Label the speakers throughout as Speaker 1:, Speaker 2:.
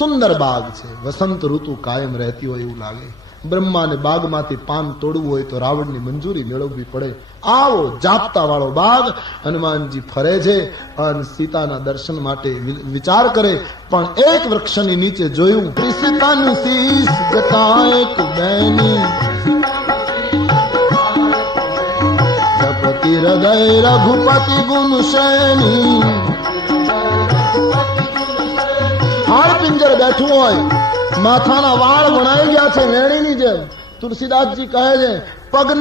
Speaker 1: સુંદર બાગ છે. વસંત ઋતુ કાયમ રહેતી હોય એવું લાગે. બ્રહ્માને બાગમાંથી પાન તોડવું હોય તો રાવણની મંજૂરી મેળવવી પડે. આવો જાપતા વાળો બાગ હનુમાનજી ફરે છે અને સીતાના દર્શન માટે વિચાર કરે. પણ એક વૃક્ષની નીચે જોયું સીતાનું શીશ ગતાય બેની જપતિ હૃદય રઘુપતિ ગુણ શેની? હાડ પિંજર બેઠું હોય. માથાના વાળ વણાઈ ગયા છે, વેણીની જેમ. તુલસીદાસજી કહે છે પગ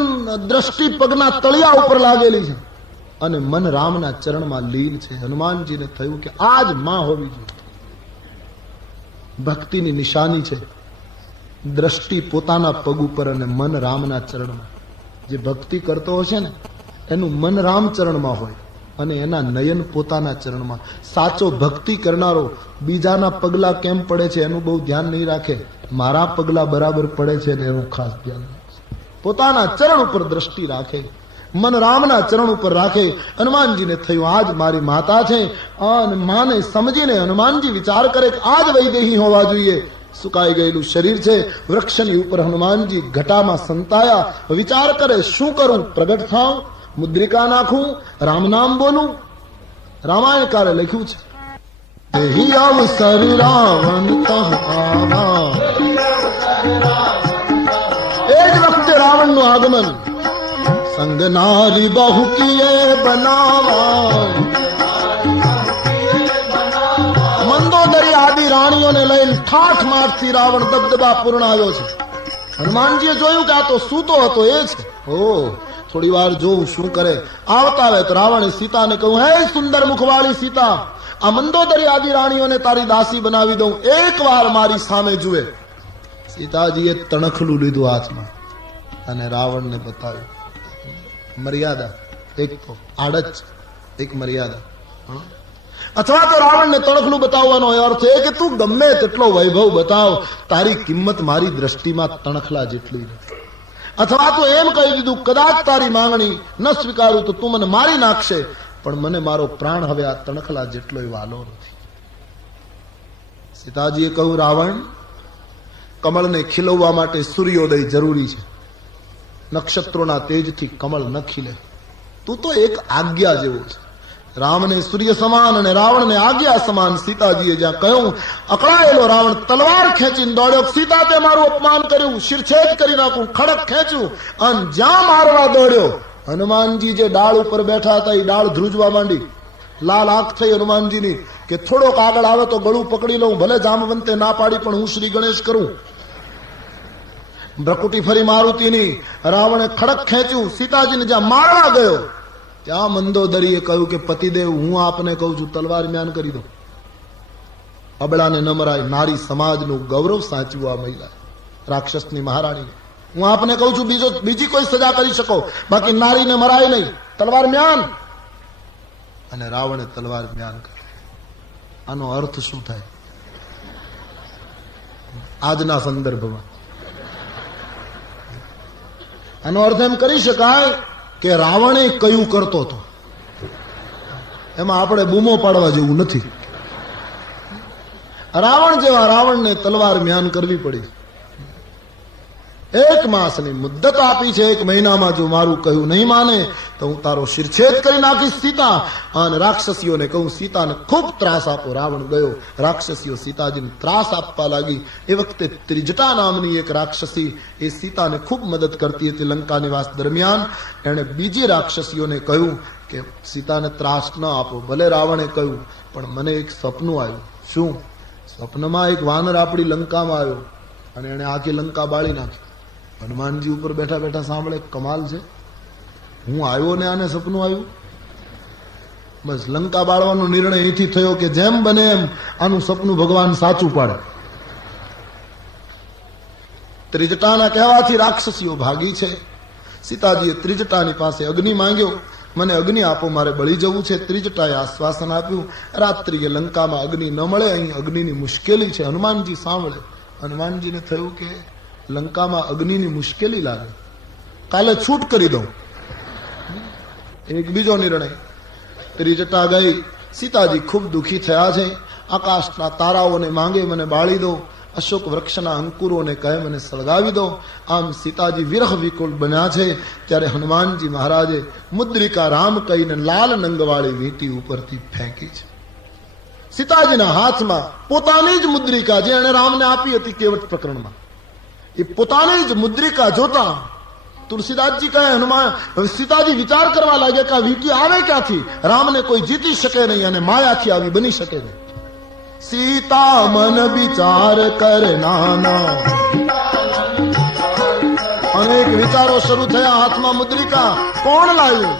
Speaker 1: દ્રષ્ટિ પગના તળિયા ઉપર લાગેલી છે. અને મન રામના ચરણમાં લીન છે. હનુમાનજીને થયું કે આ જ માં હોવી જોઈએ. ભક્તિની નિશાની છે. દ્રષ્ટિ પોતાના પગ ઉપર અને મન રામના ચરણમાં. જે ભક્તિ કરતો હશે ને, એનું મન રામ ચરણમાં હોય. અને એના નયન પોતાના ચરણમાં. સાચો ભક્તિ કરનારો બીજાના પગલા કેમ પડે છે એનું બહુ ધ્યાન નહીં રાખે. મારા પગલા બરાબર પડે છે ને એનું ખાસ ધ્યાન. પોતાના ચરણ ઉપર દ્રષ્ટિ રાખે. મન રામના ચરણ ઉપર રાખે. હનુમાનજીને થયું, આજ મારી માતા છે. અને માને સમજીને હનુમાનજી વિચાર કરે કે આજ વૈદેહી હોવા જોઈએ. સુકાઈ ગયેલું શરીર છે. વૃક્ષની ઉપર હનુમાનજી ઘટામાં સંતાયા. વિચાર કરે, શું કરું? પ્રગટ થાવ મુદ્રિકા નાખું, રામ નામ બોલું. રામાયણકારે લખ્યું છે. દેહી અવસર રાવણ એ જ વખતે રાવણનું આગમન. સંગ નારી બહુ કિયે બનાવા મંદોદરી આદિ રાણીઓને લઈને ઠાઠ મારથી રાવણ દબદબા પૂર્ણ આવ્યો છે. હનુમાનજીએ જોયું કે આ તો સૂતો હતો, એ છે ઓ થોડી વાર જોઉં શું કરે? આવતા આવે તો રાવણે સીતાને કહ્યું, હે સુંદર મુખવાળી સીતા, આ મંદોદરી આદિ રાણીઓને તારી દાસી બનાવી દઉં. એક વાર મારી સામે જુએ. સીતાજીએ તણખલું લીધું હાથમાં અને રાવણને બતાવ્યું, મર્યાદા, એક તો આડચ એક મર્યાદા. અથવા તો રાવણને તણખલું બતાવવાનો અર્થ એ કે તું ગમે તેટલો વૈભવ બતાવ, તારી કિંમત મારી દ્રષ્ટિમાં તણખલા જેટલી નથી. અથવા તો એમ કહી દીધું, કદાચ તારી માંગણી ન સ્વીકારું તો તું મને મારી નાખશે, પણ મને મારો પ્રાણ હવે આ તણખલા જેટલો વાલો નથી. સીતાજીએ કહ્યું, રાવણ, કમળને ખીલવવા માટે સૂર્યોદય જરૂરી છે. નક્ષત્રોના તેજથી કમળ ન ખીલે. તું તો એક આજ્ઞા જેવો છે. રામને સૂર્ય સમાન અને રાવણને આજ્ઞા સમાન સીતાજીએ જ્યાં કહ્યું, અકળાયેલો રાવણ તલવાર ખેંચીને દોડ્યો, સીતા તે મારું અપમાન કર્યું, શિરછેદ કરી નાખું, ખડક ખેંચ્યું અને જ્યાં મારવા દોડ્યો, હનુમાનજી જે ડાળ ઉપર બેઠા હતા એ ડાળ ધ્રુજવા માંડી. લાલ આંખ થઈ હનુમાનજીની કે થોડોક આગળ આવે તો ગળું પકડી લઉં, ભલે જામવંતે ના પાડી, પણ હું શ્રી ગણેશ કરું. ભ્રકુટી ફરી મારુતિની રાવણે ખડક ખેંચ્યું, સીતાજીને જ્યાં મારવા ગયો ત્યાં મંદોદરીએ કહ્યું કે પતિદેવ, હું આપને કહું છું, તલવાર મ્યાન કરી દો. અબળાને નમરાય મરાય નારી સમાજનું ગૌરવ સાચવું આ મહિલા, રાક્ષસની મહારાણી હું આપને કહું છું, બીજો, બીજી કોઈ સજા કરી શકો. બાકી નારીને મરાય નહીં. તલવાર મ્યાન. અને રાવણે તલવાર મ્યાન કરી. આનો અર્થ શું થાય? આજના સંદર્ભમાં. આનો અર્થ એમ કરી શકાય કે રાવણે કયું કરતો હતો? એમાં આપણે બૂમો પાડવા જેવું નથી. રાવણ જેવા રાવણને તલવાર મ્યાન કરવી પડી. એક માસની મુદ્દત આપી છે. એક મહિનામાં જો મારું કહ્યું નહીં માને, તો હું તારો શિરછેદ કરી નાખીશ, સીતા. અને રાક્ષસીઓને કહું, સીતાને ખૂબ ત્રાસ આપો. રાવણ ગયો. રાક્ષસીઓ સીતાજીને ત્રાસ આપવા લાગી. એ વખતે ત્રિજટા નામની એક રાક્ષસી એ સીતાને ખૂબ મદદ કરતી હતી લંકા નિવાસ દરમિયાન. એણે બીજી રાક્ષસીઓને કહ્યું કે, સીતાને ત્રાસ ન આપો. ભલે રાવણે કહ્યું, પણ મને એક સપનું આવ્યું. શું? સ્વપ્નમાં એક વાનર આપણી લંકામાં આવ્યો. અને એણે આખી લંકા બાળી નાખી. હનુમાનજી ઉપર બેઠા બેઠા સાંભળે, કમાલ છે. હું આવ્યો ને આને સપનું આવ્યું. બસ લંકા બાળવાનો નિર્ણય અહીંથી થયો કે જેમ બને એમ આનું સપનું ભગવાન સાચું પાડે. ત્રિજટાના કહેવાથી રાક્ષસીઓ ભાગી છે. સીતાજીએ ત્રિજટાની પાસે અગ્નિ માંગ્યો. મને અગ્નિ આપો, મારે બળી જવું છે. ત્રિજટાએ આશ્વાસન આપ્યું, રાત્રિએ લંકામાં અગ્નિ ન મળે, અહીં અગ્નિની મુશ્કેલી છે. હનુમાનજી સાંભળે. હનુમાનજીને થયું કે લંકામાં અગ્નિની મુશ્કેલી લાગે. કાલે છૂટ કરી દઉં. એક બીજો નિર્ણય. ત્રિજટા ગઈ સીતાજી ખૂબ દુઃખી થયા છે. આકાશના તારાઓને માંગે મને બાળી દો. અશોક વૃક્ષના અંકુરોને કહે મને સળગાવી દો. આમ સીતાજી વિરહ વિકુલ બન્યા છે. ત્યારે હનુમાનજી મહારાજે મુદ્રિકા રામ કહીને લાલ નંગવાળી વીંટી ઉપરથી ફેંકી છે. સીતાજીના હાથમાં પોતાની જ મુદ્રિકા જે એણે રામને આપી હતી કેવટ પ્રકરણમાં. એ પોતાની જ મુદ્રિકા જોતા તુલસીદાસજી કહે હનુમાન સીતાજી વિચાર કરવા લાગે કે આ વીંટી આવે ક્યાંથી રામને કોઈ જીતી શકે નહીં અને માયાથી આવી બની શકે નહીં સીતા મન વિચાર કર નાના અનેક વિચારો શરૂ થયા હાથમાં મુદ્રિકા કોણ લાવ્યું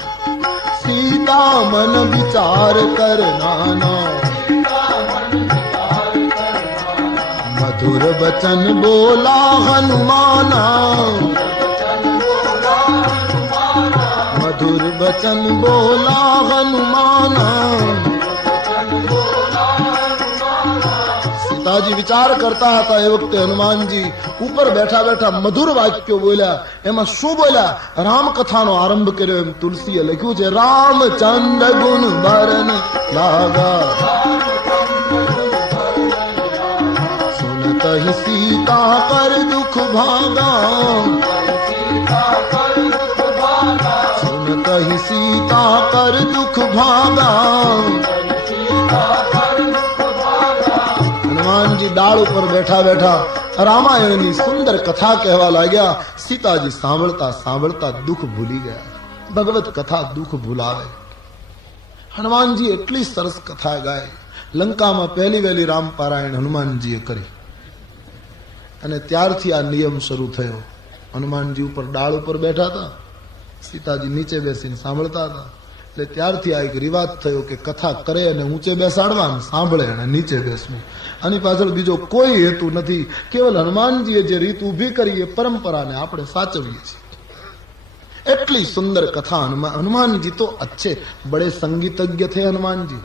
Speaker 1: સીતા મન વિચાર કર નાના મધુર વચન બોલા હનુમાના મધુર વચન બોલા હનુમાના સીતાજી વિચાર કરતા હતા એ વખતે હનુમાનજી ઉપર બેઠા બેઠા મધુર વાક્યો બોલ્યા એમાં શું બોલ્યા રામકથાનો આરંભ કર્યો એમ તુલસીએ લખ્યું છે રામચંદ્ર ગુણ ભરન લાગા સુનત सीता कर दुख भागा। सुन સુનત सीता कर दुख भागा। હનુમાનજી ડાળ ઉપર બેઠા બેઠા રામાયણની સુંદર કથા કહેવા લાગ્યા સીતાજી સાંભળતા સાંભળતા દુઃખ ભૂલી ગયા ભગવત કથા દુઃખ ભૂલાવે હનુમાનજી એટલી સરસ કથા ગાય। લંકામાં પહેલી વહેલી રામ પારાયણ હનુમાનજીએ કરી। અને ત્યારથી આ નિયમ શરૂ થયો. હનુમાનજી ઉપર ડાળ ઉપર બેઠા હતા. સીતાજી નીચે બેસીને સાંભળતા હતા. એટલે ત્યારથી આ એક રિવાજ થયો કે કથા કરે અને ઊંચે બેસાડવાનું સાંભળે અને નીચે બેસવું. આની પાછળ બીજો કોઈ હેતુ નથી. કેવલ હનુમાનજીએ જે રીત ઊભી કરી એ પરંપરાને આપણે સાચવીએ છીએ. એટલી સુંદર કથા હનુમાન હનુમાનજી તો અચ્છે, બડે સંગીતજ્ઞ થે હનુમાનજી.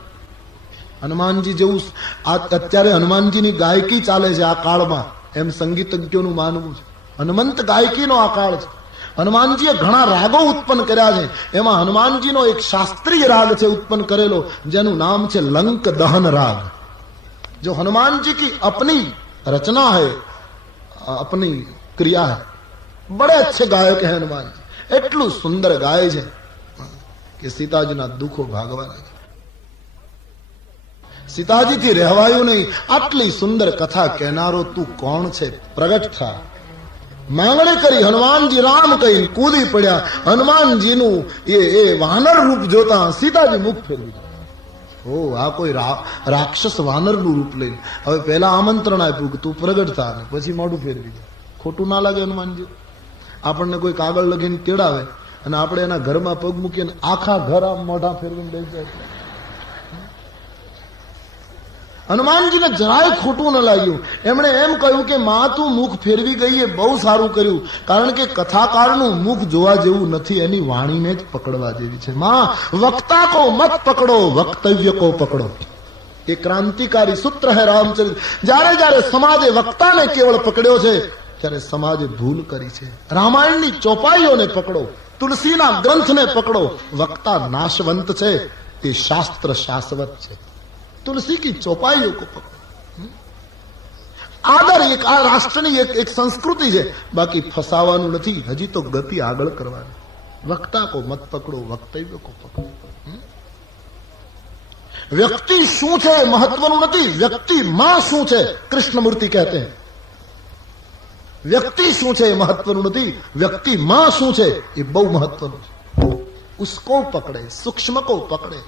Speaker 1: હનુમાનજી જેવું અત્યારે હનુમાનજીની ગાયકી ચાલે છે આ કાળમાં. એમ સંગીતજ્ઞોનું માનવું છે. હનુમંત ગાયકીનો આ છે. હનુમાનજીએ ઘણા રાગો ઉત્પન્ન કર્યા છે. એમાં હનુમાનજીનો એક શાસ્ત્રીય રાગ છે ઉત્પન્ન કરેલો, જેનું નામ છે લંક દહન રાગ. જો હનુમાનજી કી અપની રચના હૈ, અપની ક્રિયા હૈ. બડે અચ્છે ગાયક હૈ હનુમાનજી. એટલું સુંદર ગાય છે કે સીતાજીના દુઃખો ભાગવાના છે. સીતાજીથી રહેવાયું નહીં. આટલી સુંદર કથા કહેનારો તું કોણ છે? પ્રગટ થા. માંગણી કરી હનુમાનજી રામ કહી કૂદી પડ્યા. હનુમાનજીનું એ એ વાનર રૂપ જોતા સીતાજી મુખ ફેરવી ઓ આ કોઈ રાક્ષસ વાનરનું રૂપ લઈને. હવે પહેલા આમંત્રણ આપ્યું કે તું પ્રગટ થા પછી મોઢું ફેરવી ખોટું ના લાગે હનુમાનજી. આપણને કોઈ કાગળ લખીને તેડાવે અને આપણે એના ઘરમાં પગ મૂકીને આખા ઘર આમ મોઢા ફેરવીને બેસી જાય. હનુમાનજીને જરાય ખોટું ન લાગ્યું. એમણે એમ કહ્યું કે માં તું મુખ ફેરવી ગઈ એ બહુ સારું કર્યું. કારણ કે કથાકારનું મુખ જોવા જેવું નથી, એની વાણીને જ પકડવા જેવી છે. માં, વક્તા કો મત પકડો, વક્તવ્ય કો પકડો. એ ક્રાંતિકારી સૂત્ર હે રામચરિત. જ્યારે જ્યારે સમાજે વક્તાને કેવળ પકડ્યો છે, ત્યારે સમાજે ભૂલ કરી છે. રામાયણની ચોપાઈઓને પકડો, તુલસીના ગ્રંથને પકડો. વક્તા નાશવંત છે, તે શાસ્ત્ર શાશ્વત છે. तुलसी की चौपाइयों को पकड़ो આદર એક આ રાષ્ટ્રની એક એક સંસ્કૃતિ છે બાકી ફસાવાનું નથી હજી તો ગતિ આગળ કરવાની વક્તા કો મત પકડો વક્તવ્ય કો પકડો વ્યક્તિ શું છે મહત્વનું નથી વ્યક્તિ માં શું છે કૃષ્ણમૂર્તિ કહેતે हैं વ્યક્તિ શું છે એ મહત્વનું નથી વ્યક્તિ માં શું છે એ બહુ મહત્વનું છે ઉસકો પકડે સૂક્ષ્મ કો પકડે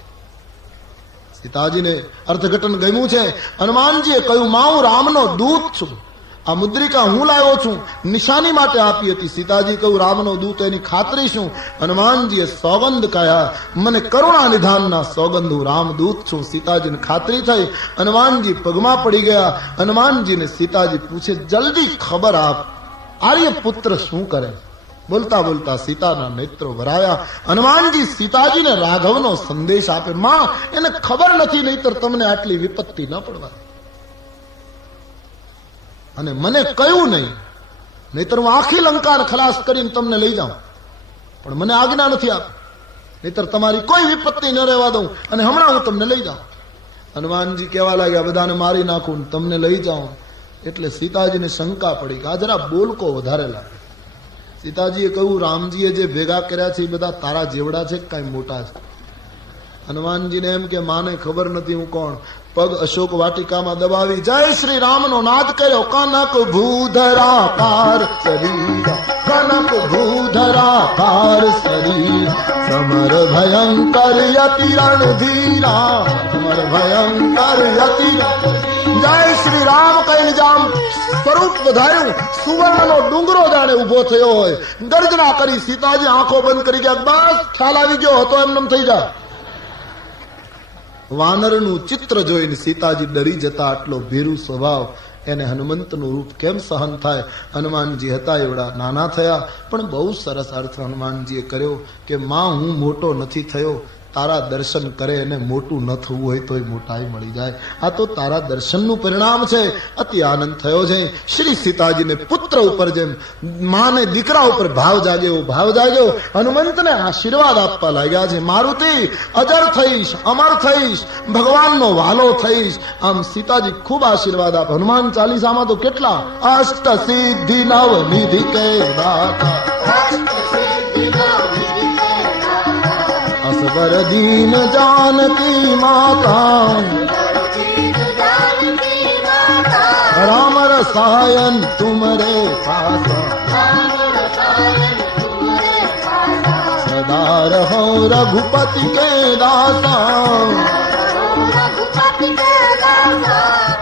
Speaker 1: સીતાજીને અર્થઘટન ગમ્યું છે. હનુમાનજીએ કહ્યું મા હું રામનો દૂત છું. આ મુદ્રિકા હું લાવ્યો છું. નિશાની માટે આપી હતી. સીતાજી કહ્યું, રામનો દૂત એની ખાતરી શું હનુમાનજીએ સોગંદ કહ્યા મને કરુણા નિધાનના સોગંદ હું રામદૂત છું. સીતાજીને ખાતરી થઈ. હનુમાનજી પગમાં પડી ગયા. હનુમાનજીને સીતાજી પૂછે, જલ્દી ખબર આપ. આર્ય પુત્ર શું કરે? બોલતા બોલતા સીતાના નેત્રો ભરાયા. હનુમાનજી સીતાજીને રાઘવનો સંદેશ આપે, માં, એને ખબર નથી, નહીતર તમને આટલી વિપત્તિ ન પડવા અને મને કયું નહીં, નહીતર હું આખી લંકાર ખલાસ કરીને તમને લઈ જાઉં. પણ મને આજ્ઞા નથી આપી. નહીતર તમારી કોઈ વિપત્તિ ન રહેવા દઉં અને હમણાં હું તમને લઈ જાઉં. હનુમાનજી કેવા લાગ્યા, બધાને મારી નાખું તમને લઈ જાઉં. એટલે સીતાજીને શંકા પડી કે આ જરા બોલકો વધારે લાગે. સીતાજીએ કહ્યું, રામજીએ જે ભેગા કર્યા છે, એ બધા તારા જેવડા છે કાંઈ મોટા છે? હનુમાનજીને એમ કે, માને ખબર નથી હું કોણ. પગ અશોક વાટિકામાં દબાવી, જય શ્રી રામનો નાદ કર્યો, કનક ભૂધરાકાર શરીર, કનક ભૂધરાકાર શરીર, સમર ભયંકર યતિ રણધીરા સમર ભયંકર યતિ જય શ્રી રામ કહીને જામ સ્વરૂપ વધાર્યું. સુવર્ણનો ડુંગરો જાણે ઊભો થયો હોય. ગર્જના કરી સીતાજી આંખો બંધ કરી ગયા. બસ, ખ્યાલ આવી ગયો હતો એમને થઈ જાય વાનરનું ચિત્ર જોઈને સીતાજી ડરી જતા આટલો ભીરુ સ્વભાવ. એને હનુમંતનું રૂપ કેમ સહન થાય? હનુમાનજી હતા એવડા નાના થયા, પણ બહુ સરસ અર્થ હનુમાનજીએ કર્યો કે માં હું મોટો નથી થયો. તારા દર્શન કરે એને મોટું ન થવું હોય તોય મોટાઈ મળી જાય. આ તો તારા દર્શનનું પરિણામ છે. અતિ આનંદ થયો છે. શ્રી સીતાજીને પુત્ર ઉપર જેમ માને દીકરા ઉપર ભાવ જાગ્યો ભાવ જાગ્યો. હનુમંતને આશીર્વાદ આપવા લાગ્યા છે. મારુતિ, અજર થઈશ, અમર થઈશ, ભગવાનનો વાલો થઈશ. આમ સીતાજી ખૂબ આશીર્વાદ આપ. હનુમાન ચાલીસામાં તો કેટલા? અષ્ટ સિદ્ધિ નવ નિધિ કે દાતા अकबर दीन जान की माता। राम रसायन तुमरे पासा। सदा रहो रघुपति के दासा।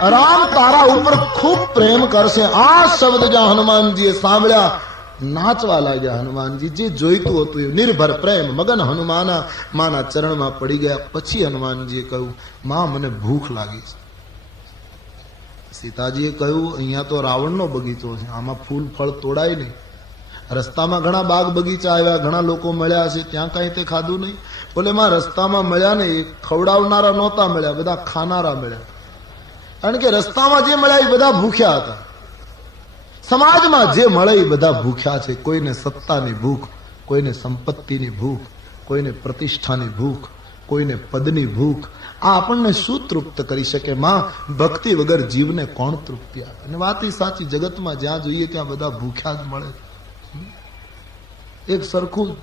Speaker 1: राम तारा ऊपर खूब प्रेम कर से आ शब्द जा हनुमान जी सांभ्या નાચવા લાગ્યા હનુમાનજી. જે જોઈતું હતું એ નિર્ભર પ્રેમ. મગન હનુમાના માના ચરણમાં પડી ગયા. પછી હનુમાનજીએ કહ્યું, માં, મને ભૂખ લાગી છે. સીતાજીએ કહ્યું, અહીંયા તો રાવણનો બગીચો છે. આમાં ફૂલ ફળ તોડાય નહીં. રસ્તામાં ઘણા બાગ બગીચા આવ્યા. ઘણા લોકો મળ્યા છે ત્યાં કાંઈ તે ખાધું નહીં. બોલે માં રસ્તામાં મળ્યા ને એ ખવડાવનારા નહોતા મળ્યા. બધા ખાનારા મળ્યા. કારણ કે રસ્તામાં જે મળ્યા એ બધા ભૂખ્યા હતા. સમાજમાં જે મળે એ બધા ભૂખ્યા છે. કોઈને સત્તાની ભૂખ, કોઈને સંપત્તિની ભૂખ, કોઈને પ્રતિષ્ઠાની ભૂખ, કોઈને પદની ભૂખ. આ આપણને શું તૃપ્ત કરી શકે? માં, ભક્તિ વગર જીવને કોણ તૃપ્તિ આપે? અને વાત એ સાચી, જગતમાં જ્યાં જોઈએ ત્યાં બધા ભૂખ્યા જ મળે. એક સરખું